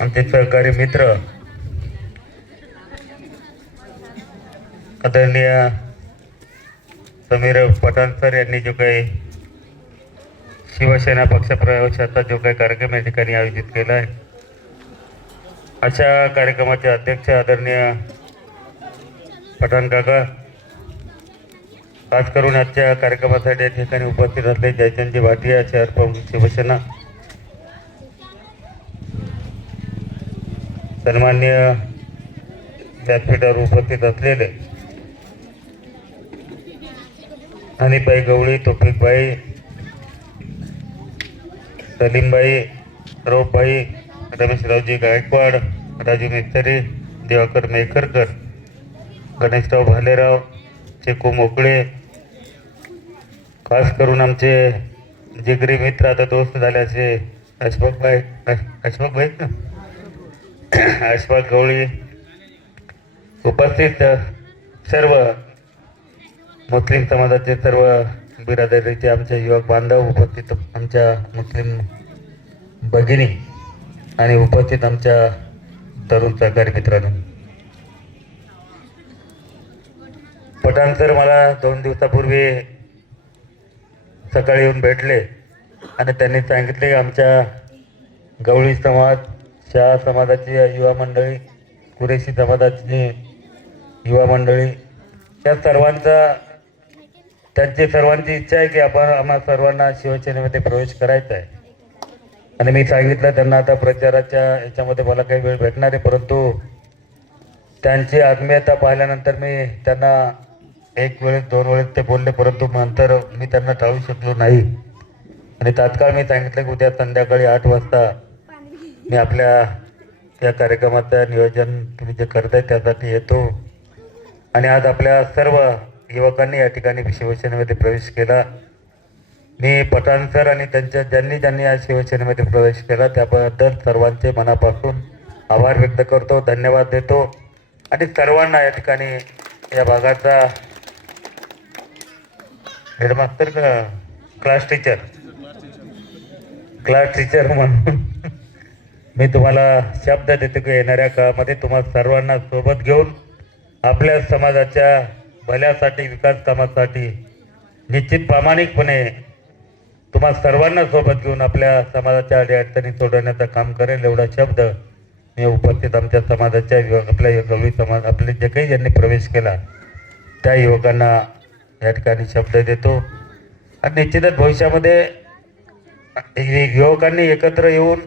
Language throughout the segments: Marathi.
आमचे सहकारी मित्र आदरणीय समीर पठाण सर यांनी जो काही शिवसेना पक्षप्रवेशाचा जो काही कार्यक्रम या ठिकाणी आयोजित केला आहे, अशा कार्यक्रमाचे अध्यक्ष आदरणीय पठाण काका, खास करून आजच्या कार्यक्रमासाठी या ठिकाणी उपस्थित असले जयचंदजी भाटिया, शहर प्रमुख शिवसेना, सन्मान्य व्यासपीठावर उपस्थित असलेले अनिलभाई गवळी, तौफिकभाई, सलीमभाई, रौफभाई, रमेशरावजी गायकवाड, राजू मिस्त्री, दिवाकर मेखरकर, गणेशराव भालेराव, चेकू मोकळे, खास करून आमचे जिगरी मित्र आता दोस्त झाले असे अशफाकभाई अशफाक गवळी, उपस्थित सर्व मुस्लिम समाजाचे सर्व बिरादरीचे आमचे युवक बांधव, उपस्थित आमच्या मुस्लिम भगिनी आणि उपस्थित आमच्या तरुण सहकारी मित्रांनो, पठाण सर मला 2 दिवसापूर्वी सकाळी येऊन भेटले आणि त्यांनी सांगितले की आमच्या गवळी समाज, शाह समाजाची युवा मंडळी, कुरेशी समाजाची युवा मंडळी, त्या त्यांची सर्वांची इच्छा आहे की आम्हा सर्वांना शिवसेनेमध्ये प्रवेश करायचा आहे. आणि मी सांगितलं त्यांना आता प्रचाराच्या याच्यामध्ये मला काही वेळ भेटणार आहे, परंतु त्यांची आत्मीयता पाहिल्यानंतर मी त्यांना 1 वेळेस 2 वेळेस ते बोलले, परंतु नंतर मी त्यांना टाळू शकलो नाही. आणि तात्काळ मी सांगितलं की उद्या संध्याकाळी 8 वाजता मी आपल्या या कार्यक्रमाचं नियोजन तुम्ही जे करताय त्यासाठी येतो. आणि आज आपल्या सर्व युवकांनी या ठिकाणी शिवसेनेमध्ये प्रवेश केला. मी पठाण सर आणि ज्यांनी या शिवसेनेमध्ये प्रवेश केला त्याबद्दल सर्वांचे मनापासून आभार व्यक्त करतो, धन्यवाद देतो. आणि सर्वांना या ठिकाणी या भागाचा हेडमास्टर का क्लास टीचर म्हणून मी तुम्हाला शब्द देतो की येणाऱ्या काळामध्ये तुम्हाला सर्वांना सोबत घेऊन आपल्या समाजाच्या भल्यासाठी, विकास कामासाठी निश्चित प्रामाणिकपणे तुम्हा सर्वांना सोबत घेऊन आपल्या समाजाच्या अडीअडचणी सोडवण्याचं काम करेल, एवढा शब्द मी उपस्थित आमच्या समाजाच्या आपल्या गवळी समाज आपले जे काही ज्यांनी प्रवेश केला त्या युवकांना या ठिकाणी शब्द देतो. आणि निश्चितच भविष्यामध्ये युवकांनी एकत्र येऊन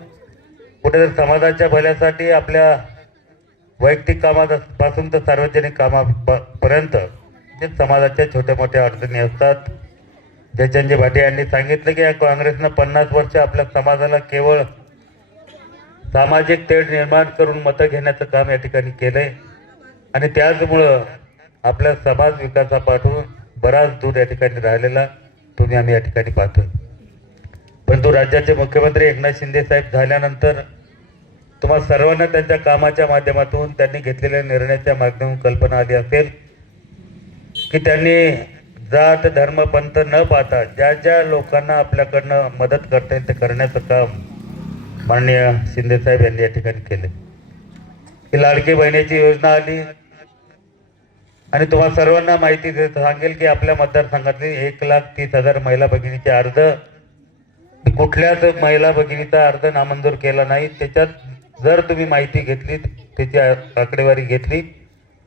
कुठेतरी समाजाच्या भल्यासाठी आपल्या वैयक्तिक कामापासून तर सार्वजनिक कामापर्यंत जे समाजाच्या छोट्या मोठ्या अडचणी असतात, जयचंदजी भाटिया यांनी सांगितलं की या काँग्रेसनं 50 वर्ष आपल्या समाजाला केवळ सामाजिक तेढ निर्माण करून मतं घेण्याचं काम या ठिकाणी केलंय. आणि त्याचमुळं आपल्या समाज विकासापासून बराच दूर या ठिकाणी राहिलेला आम्ही या ठिकाणी पाहतोय. परंतु राज्याचे मुख्यमंत्री एकनाथ शिंदे साहेब झाल्यानंतर तुम्हाला सर्वांना त्यांच्या कामाच्या माध्यमातून त्यांनी घेतलेल्या निर्णयाच्या माध्यमातून कल्पना आली असेल की त्यांनी जात, धर्म, पंथ न पाहता ज्या लोकांना आपल्याकडनं मदत करता येईल ते करण्याचं काम माननीय शिंदे साहेब यांनी या ठिकाणी केले. की लाडकी बहिणीची योजना आली आणि तुम्हाला सर्वांना माहिती सांगेल की आपल्या मतदारसंघातली 1,30,000 महिला भगिनीचे अर्ज, कुठल्याच महिला भगिनीचा अर्ज नामंजूर केला नाही. त्याच्यात जर तुम्ही माहिती घेतली, त्याची आकडेवारी घेतली,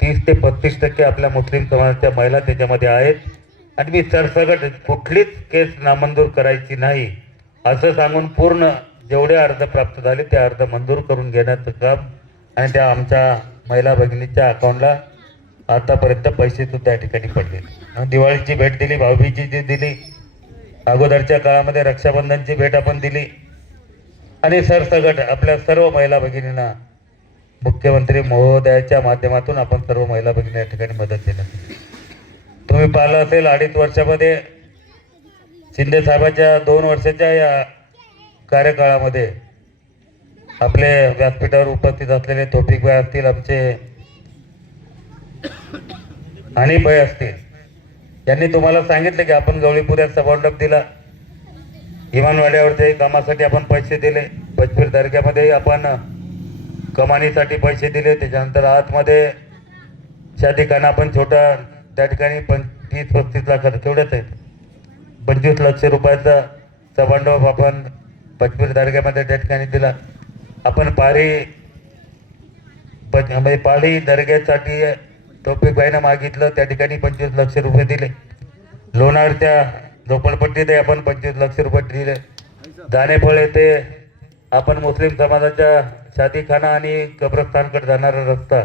30 ते 35% आपल्या मुस्लिम समाजाच्या महिला त्याच्यामध्ये आहेत. आणि मी सरसकट कुठलीच केस नामंजूर करायची नाही असं सांगून पूर्ण जेवढे अर्ज प्राप्त झाले ते अर्ज मंजूर करून घेण्याचं काम आणि त्या आमच्या महिला भगिनीच्या अकाउंटला आतापर्यंत पैसे सुद्धा त्या ठिकाणी पडले. दिवाळीची भेट दिली, भाऊबीजेची दिली, अगोदरच्या काळामध्ये रक्षाबंधनची भेट आपण दिली. आणि सरसकट आपल्या सर्व महिला भगिनींना मुख्यमंत्री महोदयाच्या माध्यमातून आपण सर्व महिला भगिनी या ठिकाणी मदत देणार. तुम्ही पाहिलं असेल 2.5 वर्षामध्ये शिंदे साहेबांच्या 2 वर्षाच्या या कार्यकाळामध्ये आपले व्यासपीठावर उपस्थित असलेले तौफिकभाई असतील, आमचे अनिलभाई असतील, यांनी तुम्हाला सांगितले की आपण गवळीपुऱ्यात सभामंडप दिला, विमानवाड्यावरच्या कामासाठी आपण पैसे दिले, पचपीर दर्ग्यामध्ये आपण कमानीसाठी पैसे दिले. त्याच्यानंतर आतमध्ये शादीखाना पण छोटा, त्या ठिकाणी 30-35 लाखाचा तेवढ्याच आहेत. 25 लाख रुपयाचा सभामंडप आपण 25 दर्ग्यामध्ये त्या ठिकाणी दिला. आपण म्हणजे पाली दर्ग्यासाठी तौफिकबाईनं मागितलं, त्या ठिकाणी 25 लाख रुपये दिले. लोणारच्या झोपडपट्टीतही आपण 25 लाख रुपये दिले. दाणेफळ येथे आपण मुस्लिम समाजाच्या शादीखाना आणि कब्रस्तानकडे जाणारा रस्ता,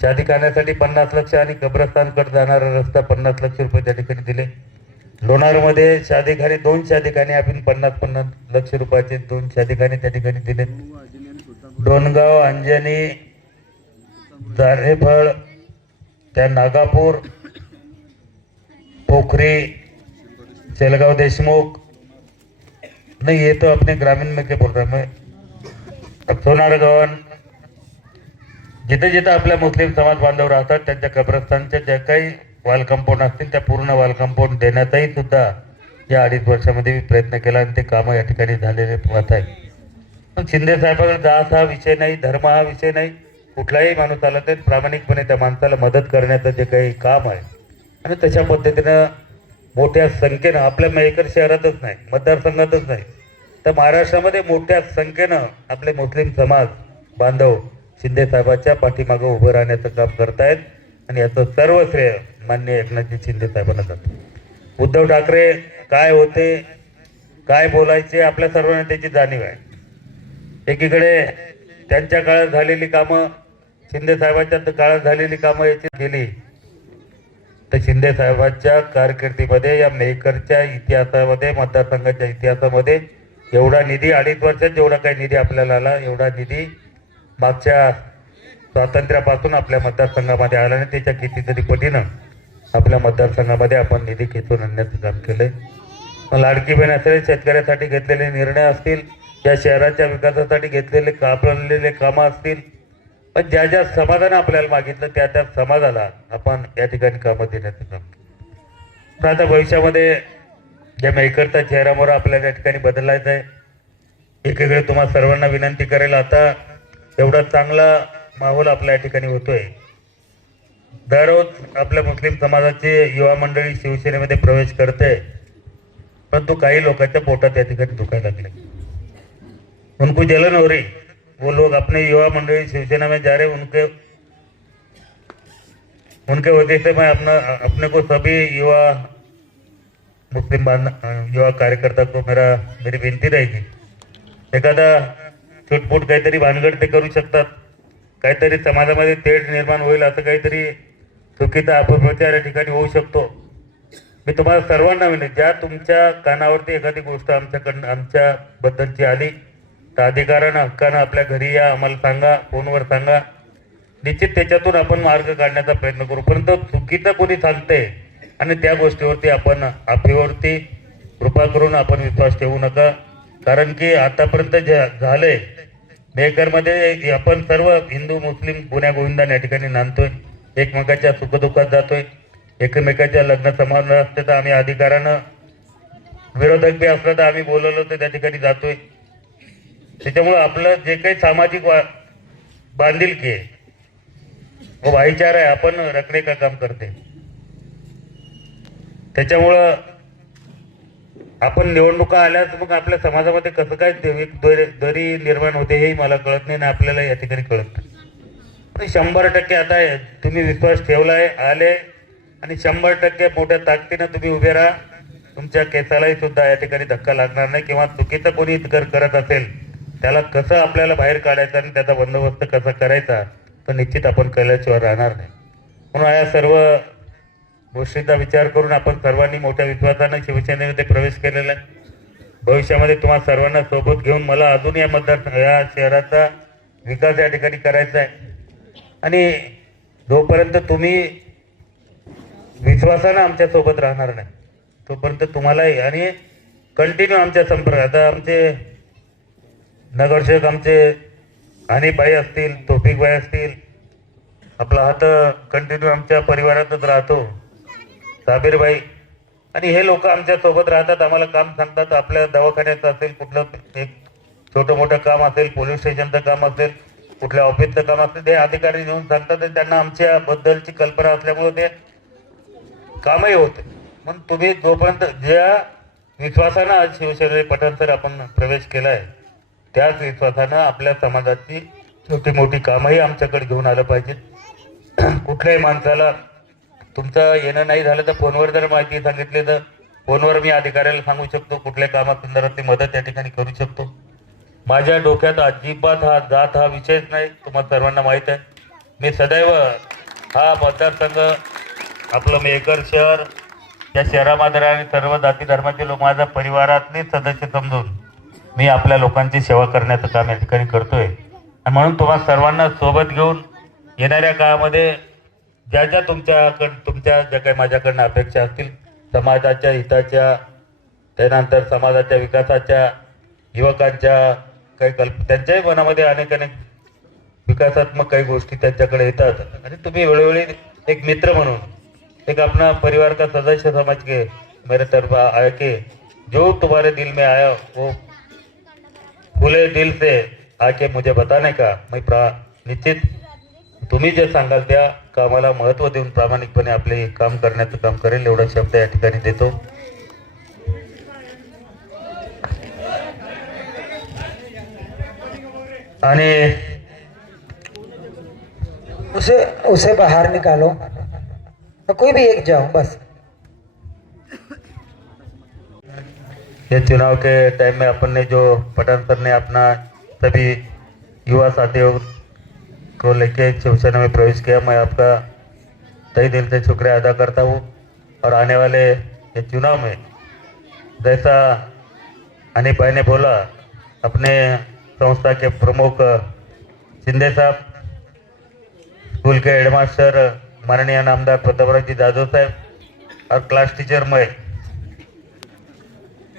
शादीखान्यासाठी 50 लाख आणि कब्रस्तानकडे जाणारा रस्ता 50 लाख रुपये त्या ठिकाणी दिले. लोणारमध्ये शादीखाने 2 शादीखाने आपण 50-50 लाख रुपयाचे 2 शादीखाने त्या ठिकाणी दिले. डोणगाव, अंजनी, दारेफळ, त्या नागापूर, पोखरी, शेलगाव देशमुख नहीं, ये तो अपने ग्रामीण में क्या बोल रहा मैं, सोनारगावन, जिथे जिथे आपल्या मुस्लिम समाज बांधव राहतात त्यांच्या कब्रस्तानच्या ज्या काही वॉल कंपाऊंड असतील त्या पूर्ण वॉल कंपाऊंड देण्याचाही सुद्धा या 2.5 वर्षामध्ये मी प्रयत्न केला आणि ते कामं या ठिकाणी झालेले पाहत आहे. पण शिंदे साहेबांना जात हा विषय नाही, धर्म हा विषय नाही, कुठलाही माणूस आला तर प्रामाणिकपणे त्या माणसाला मदत करण्याचं जे काही काम आहे आणि तशा पद्धतीनं मोठ्या संख्येनं आपल्या मेहकर शहरातच नाही, मतदारसंघातच नाही तर महाराष्ट्रामध्ये मोठ्या संख्येनं आपले मुस्लिम समाज बांधव शिंदे साहेबांच्या पाठीमागं उभं राहण्याचं काम करतायत आणि याचं सर्व श्रेय माननीय एकनाथजी शिंदे साहेबांना जातं. उद्धव ठाकरे काय होते, काय बोलायचे, आपल्या सर्वांना त्याची जाणीव आहे. एकीकडे त्यांच्या काळात झालेली कामं, शिंदे साहेबांच्या काळात झालेली कामं याची केली तर शिंदे साहेबांच्या कारकिर्दीमध्ये या मेहकरच्या इतिहासामध्ये, मतदारसंघाच्या इतिहासामध्ये एवढा निधी 2.5 वर्षात जेवढा काही निधी आपल्याला आला एवढा निधी मागच्या स्वातंत्र्यापासून आपल्या मतदारसंघामध्ये आला नाही. त्याच्या कितीतरी पटीनं आपल्या मतदारसंघामध्ये आपण निधी खेचून आणण्याचं काम केलंय. लाडकी बहीण असेल, शेतकऱ्यासाठी घेतलेले निर्णय असतील, या शहराच्या विकासासाठी घेतलेले आपलेले कामं असतील, पण ज्या ज्या समाजानं आपल्याला मागितलं त्या त्या समाजाला आपण या ठिकाणी कामं देण्याचं काम केलं. तर आता भविष्यामध्ये ज्या मेहकरचा चेहरामोहर आपल्याला या ठिकाणी बदलायचा आहे. एकीकडे तुम्हाला सर्वांना विनंती करेल, आता एवढा चांगला माहोल आपल्या या ठिकाणी होतोय. दररोज आपल्या मुस्लिम समाजाची युवा मंडळी शिवसेनेमध्ये प्रवेश करते, परंतु काही लोकांच्या पोटात या ठिकाणी दुखायला लागले. उनको जलन हो रही, वो लोग अपने युवा मंडली शिवसेना में जा रहे, उनके वजह से मैं अपने को सभी युवा मुस्लिम युवा कार्यकर्ता को मेरी विनंती रहेगी, एखादा छुटपुट काहीतरी भानगड ते करू शकतात, काहीतरी समाजामध्ये तेढ निर्माण होईल असं काहीतरी चुकीचा अपप्रचार या ठिकाणी होऊ शकतो. मी तुम्हाला सर्वांना विनंती, ज्या तुमच्या कानावरती एखादी गोष्ट आमच्याबद्दलची आली तर अधिकारानं हक्कानं आपल्या घरी या, आम्हाला सांगा, फोनवर सांगा, निश्चित त्याच्यातून आपण मार्ग काढण्याचा प्रयत्न करू. परंतु चुकीचं कोणी सांगते आणि त्या गोष्टीवरती आपण अफवेवरती कृपा करून आपण विश्वास ठेवू नका. कारण की आतापर्यंत जे झालंय मेहकरमध्ये, आपण सर्व हिंदू मुस्लिम गुन्ह्या गोविंदाने या ठिकाणी नांदतोय, एकमेकाच्या सुखदुःखात जातोय, एकमेकाच्या लग्न समारंभ असते तर आम्ही अधिकारानं, विरोधक बी असलं तर आम्ही बोलवलं तर त्या ठिकाणी जातोय. त्याच्यामुळं आपलं जे काही सामाजिक बांधिलकी आहे व भाईचारा आहे, आपण रखणे का काम करते. त्याच्यामुळं आपण निवडणुका आल्यास मग आपल्या समाजामध्ये कसं काय दरी निर्माण होते हेही मला कळत नाही आणि आपल्याला या ठिकाणी कळत नाही. पण 100% आता तुम्ही विश्वास ठेवलाय, आले आणि 100% मोठ्या ताकदीनं तुम्ही उभे राहा. तुमच्या केसालाही सुद्धा या ठिकाणी धक्का लागणार नाही किंवा चुकीचं कोणी करत असेल त्याला कसं आपल्याला बाहेर काढायचं आणि त्याचा बंदोबस्त कसा करायचा तर निश्चित आपण केल्याशिवाय राहणार नाही. म्हणून या सर्व गोष्टींचा विचार करून आपण सर्वांनी मोठ्या विश्वासानं शिवसेनेमध्ये प्रवेश केलेला आहे. भविष्यामध्ये तुम्हाला सर्वांना सोबत घेऊन मला अजून या या शहराचा विकास या ठिकाणी करायचा आहे आणि जोपर्यंत तुम्ही विश्वासानं आमच्या सोबत राहणार नाही तोपर्यंत तुम्हालाही आणि कंटिन्यू आमच्या संपर्कात, आता आमचे नगरसेवक आमचे हनीफबाई असतील, तौफिकबाई असतील, आपला हात कंटिन्यू आमच्या परिवारातच राहतो, साबीरबाई, आणि हे लोक आमच्या सोबत राहतात, आम्हाला काम सांगतात. आपल्या दवाखान्याचं असेल, कुठलं एक छोटं मोठं काम असेल, पोलीस स्टेशनचं काम असेल, कुठल्या ऑफिसचं काम असतं ते अधिकारी येऊन सांगतात आणि त्यांना आमच्या बद्दलची कल्पना असल्यामुळे ते कामही होते. म्हणून तुम्ही जोपर्यंत ज्या विश्वासानं आज शिवसेने पठाण सर आपण प्रवेश केलाय त्याच विश्वासानं आपल्या समाजाची छोटी मोठी कामही आमच्याकडे घेऊन आलं पाहिजे. कुठल्याही माणसाला तुमचं येणं नाही झालं तर फोनवर जर माहिती सांगितली तर फोनवर मी अधिकाऱ्याला सांगू शकतो, कुठल्या कामासंदर्भात ती मदत त्या ठिकाणी करू शकतो. माझ्या डोक्यात अजिबात हा जात हा विषयच नाही, तुम्हाला सर्वांना माहीत आहे. मी सदैव हा मतदारसंघ आपलं मेहकर शहर या शहरामध्ये आणि सर्व जाती धर्माचे लोक माझ्या परिवारातले सदस्य समजून मी आपल्या लोकांची सेवा करण्याचं काम या ठिकाणी करतोय. आणि म्हणून तुम्हाला सर्वांना सोबत घेऊन येणाऱ्या काळामध्ये ज्या ज्या तुमच्या ज्या काही माझ्याकडनं अपेक्षा असतील समाजाच्या हिताच्या, त्यानंतर समाजाच्या विकासाच्या, युवकांच्या काही त्यांच्याही मनामध्ये अनेक विकासात्मक काही गोष्टी त्यांच्याकडे येतात आणि तुम्ही वेळोवेळी एक मित्र म्हणून एक अपना परिवार का सदस्य समझ के मेरे तरफ आके जो तुम्हारे दिल में आया वो खुले दिल से आके मुझे बताने का मैं निश्चित तुम्ही जे सांगाल त्या कामाला महत्त्व देऊन प्रामाणिकपणे आपले काम करण्याचं काम करेल एवढा शब्द या ठिकाणी देतो. आणि उसे बाहर निकालो, तो कोई भी एक जाओ बस. ये चुनाव के टाइम में अपन ने जो पठान सर ने अपना सभी युवा साथियों को लेके शिवसेना में प्रवेश किया, मैं आपका तहे दिल से शुक्रिया अदा करता हूँ. और आने वाले ये चुनाव में जैसा अनिल भाई ने बोला, अपने संस्था के प्रमुख शिंदे साहब, स्कूल के हेडमास्टर माननीय नामदार प्रतापराव जी जाधव साहब और क्लास टीचर मैं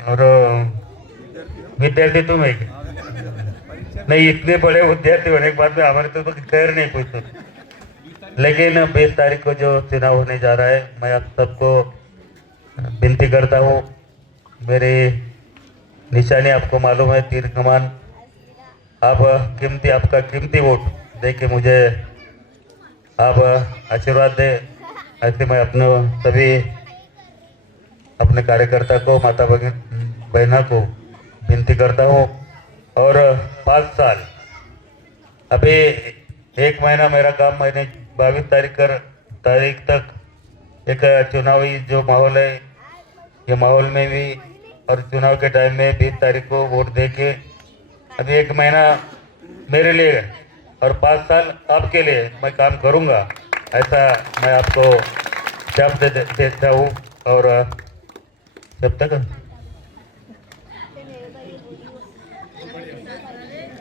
और विद्यार्थी तुम है नहीं, इतने बड़े विद्यार्थी होने के बाद में हमारे तो खैर नहीं कोई तो. लेकिन 20 तारीख को जो चुनाव होने जा रहा है, मैं आप सबको विनती करता हूँ, मेरी निशानी आपको मालूम है, तीर कमान. आप आपका कीमती वोट दे के मुझे आप आशीर्वाद दे, ऐसे मैं अपने सभी अपने कार्यकर्ता को, माता बहना को विनती करता हूँ. और 5 साल अभी 1 महीना मेरा काम, मैंने 22 तारीख तक एक चुनावी जो माहौल है ये माहौल में भी और चुनाव के टाइम में 20 तारीख को वोट दे के अभी 1 महीना मेरे लिए और 5 साल आपके लिए मैं काम करूंगा, ऐसा मैं आपको शब्द देता हूँ. और शब्द का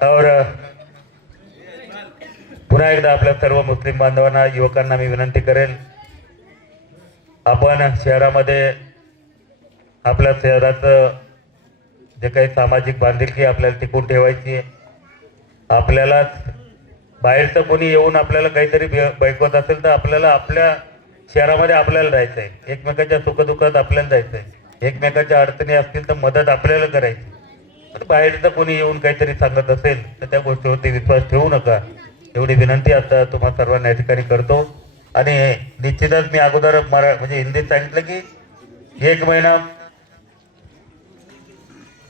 और पुन्हा एकदा आपल्या सर्व मुस्लिम बांधवांना, युवकांना मी विनंती करेल, आपण शहरामध्ये आपल्या शहराचं जे काही सामाजिक बांधिलकी आपल्याला टिकून ठेवायची आहे. आपल्यालाच बाहेरचं कोणी येऊन आपल्याला काहीतरी बैकवत असेल तर आपल्याला आपल्या शहरामध्ये आपल्याला राहायचं आहे, एकमेकाच्या सुखदुःखात आपल्याला जायचं आहे, एकमेकाच्या अडचणी असतील तर मदत आपल्याला करायची. पण बाहेरचं कोणी येऊन काहीतरी सांगत असेल तर त्या गोष्टीवरती विश्वास ठेवू नका, एवढी विनंती आता तुम्हा सर्वांना या ठिकाणी करतो. आणि निश्चितच मी अगोदर म्हणजे हिंदीत सांगितलं की 1 महीना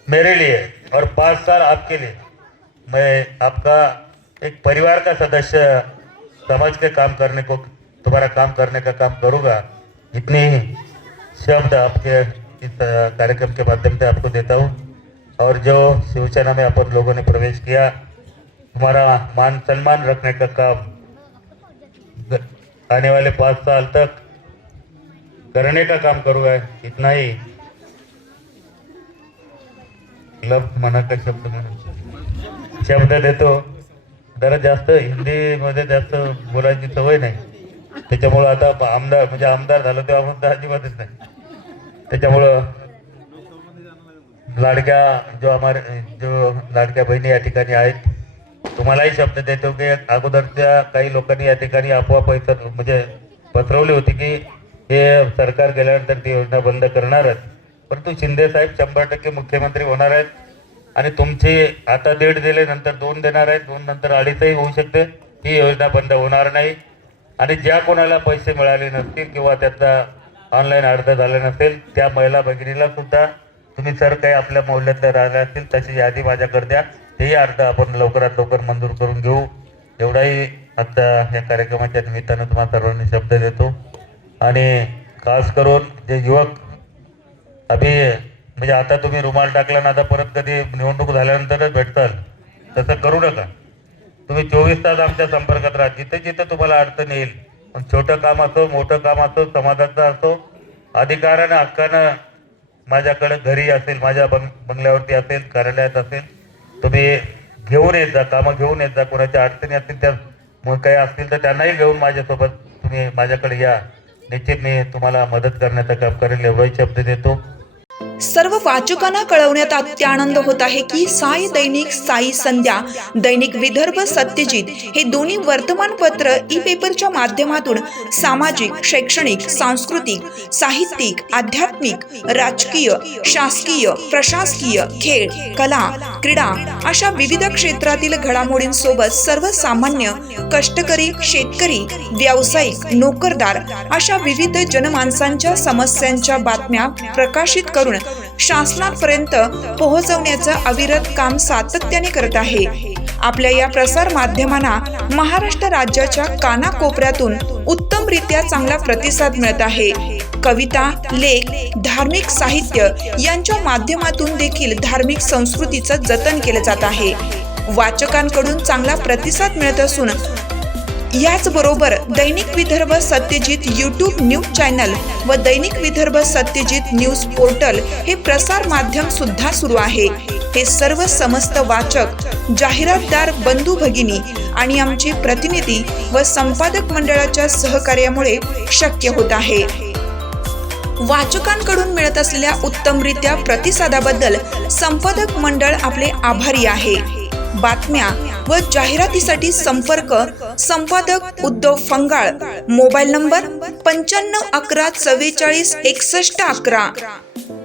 मेरे लिए और 5 साल आपके लिए, मैं आपका एक परिवार का सदस्य समझ के काम करने को, तुम्हारा काम करने का काम करूँगा. इतने ही शब्द आपके इस कार्यक्रम के माध्यम से आपको देता हूँ. और जो शिवसेना में अपन लोगों ने प्रवेश किया, तुम्हारा मान सम्मान रखने का काम आने वाले 5 साल तक करने का काम करूँगा, इतना ही. मना का शब्द देतो. जरा जास्त हिंदीमध्ये जास्त बोलायची सवय नाही, त्याच्यामुळं आता आमदार झालो तेव्हा आपण तर अजिबातच नाही. त्याच्यामुळं जो लाडक्या बहिणी या ठिकाणी आहेत, तुम्हालाही शब्द देतो की अगोदरच्या काही लोकांनी या ठिकाणी अफवा पसरवली होती की हे सरकार गेल्यानंतर ती योजना बंद करणारच, परंतु शिंदे साहेब 100% मुख्यमंत्री होणार आहेत. आणि तुमचे आता 1.5 दिले, नंतर 2 देणार आहेत, 2 नंतर 2.5ही होऊ शकते. ही योजना बंद होणार नाही. आणि ज्या कोणाला पैसे मिळाले नसतील किंवा त्याचा ऑनलाईन अर्ज झाला नसेल त्या महिला भगिनीला सुद्धा तुम्ही सर काही आपल्या मौल्यातल्या राहिल्या असतील त्याची यादी माझ्याकडे द्या, तेही अर्ज आपण लवकरात लवकर मंजूर करून घेऊ. एवढाही आता या कार्यक्रमाच्या निमित्तानं तुम्हाला सर्वांनी शब्द देतो. आणि खास करून जे युवक म्हणजे आता तुम्ही रुमाल टाकला ना, आता परत कधी निवडणूक झाल्यानंतरच भेटताल, तसं करू नका. तुम्ही 24 तास आमच्या संपर्कात राहा. जिथे जिथे तुम्हाला अडचण येईल, पण छोटं काम असो मोठं काम असो समाजाचं असो, अधिकारानं हक्कानं माझ्याकडे घरी असेल, माझ्या बंगल्यावरती असेल, कार्यालयात असेल, तुम्ही घेऊन येत जा, कामं घेऊन येत जा. कोणाच्या अडचणी असतील त्या मग काही असतील तर त्यांनाही घेऊन माझ्यासोबत तुम्ही माझ्याकडे या. निश्चित मी तुम्हाला मदत करण्याचं काम करेल, एवढाही शब्द देतो. सर्व वाचकांना कळवण्यात अत्यानंद होत आहे की साई दैनिक, साई संध्या, दैनिक विदर्भ, सत्यजित हे दोन्ही वर्तमानपत्र ई पेपरच्या माध्यमातून सामाजिक, शैक्षणिक, सांस्कृतिक, साहित्यिक, आध्यात्मिक, राजकीय, शासकीय, प्रशासकीय, खेळ, कला, क्रीडा अशा विविध क्षेत्रातील घडामोडींसोबत सर्वसामान्य, कष्टकरी, शेतकरी, व्यावसायिक, नोकरदार अशा विविध जनमानसांच्या समस्यांच्या बातम्या प्रकाशित करून शासनापर्यंत पोहोचवण्याचं अविरत काम सातत्याने करत आहे. आपल्या या प्रसार माध्यमांना महाराष्ट्र राज्याच्या कानाकोपऱ्यातून उत्तमरित्या चांगला प्रतिसाद मिळत आहे. कविता, लेख, धार्मिक साहित्य यांच्या माध्यमातून देखील धार्मिक संस्कृतीचं जतन केलं जात आहे. वाचकांकडून चांगला प्रतिसाद मिळत असून याचबरोबर दैनिक Vidarbha Satyajit YouTube news channel व दैनिक विदर्भ सत्यजित न्यूज पोर्टल हे प्रसार माध्यम सुद्धा सुरू आहे. हे सर्व समस्त वाचक, जाहिरातदार बंधू भगिनी आणि आमचे प्रतिनिधी व संपादक मंडळाच्या सहकार्यामुळे शक्य होत आहे. वाचकांकडून मिळत असलेल्या उत्तमरित्या प्रतिसादाबद्दल संपादक मंडळ आपले आभारी आहे. बातम्या व जाहिरातीसाठी संपादक उद्धव फंगाळ, मोबाईल नंबर 95 11 44 61 11.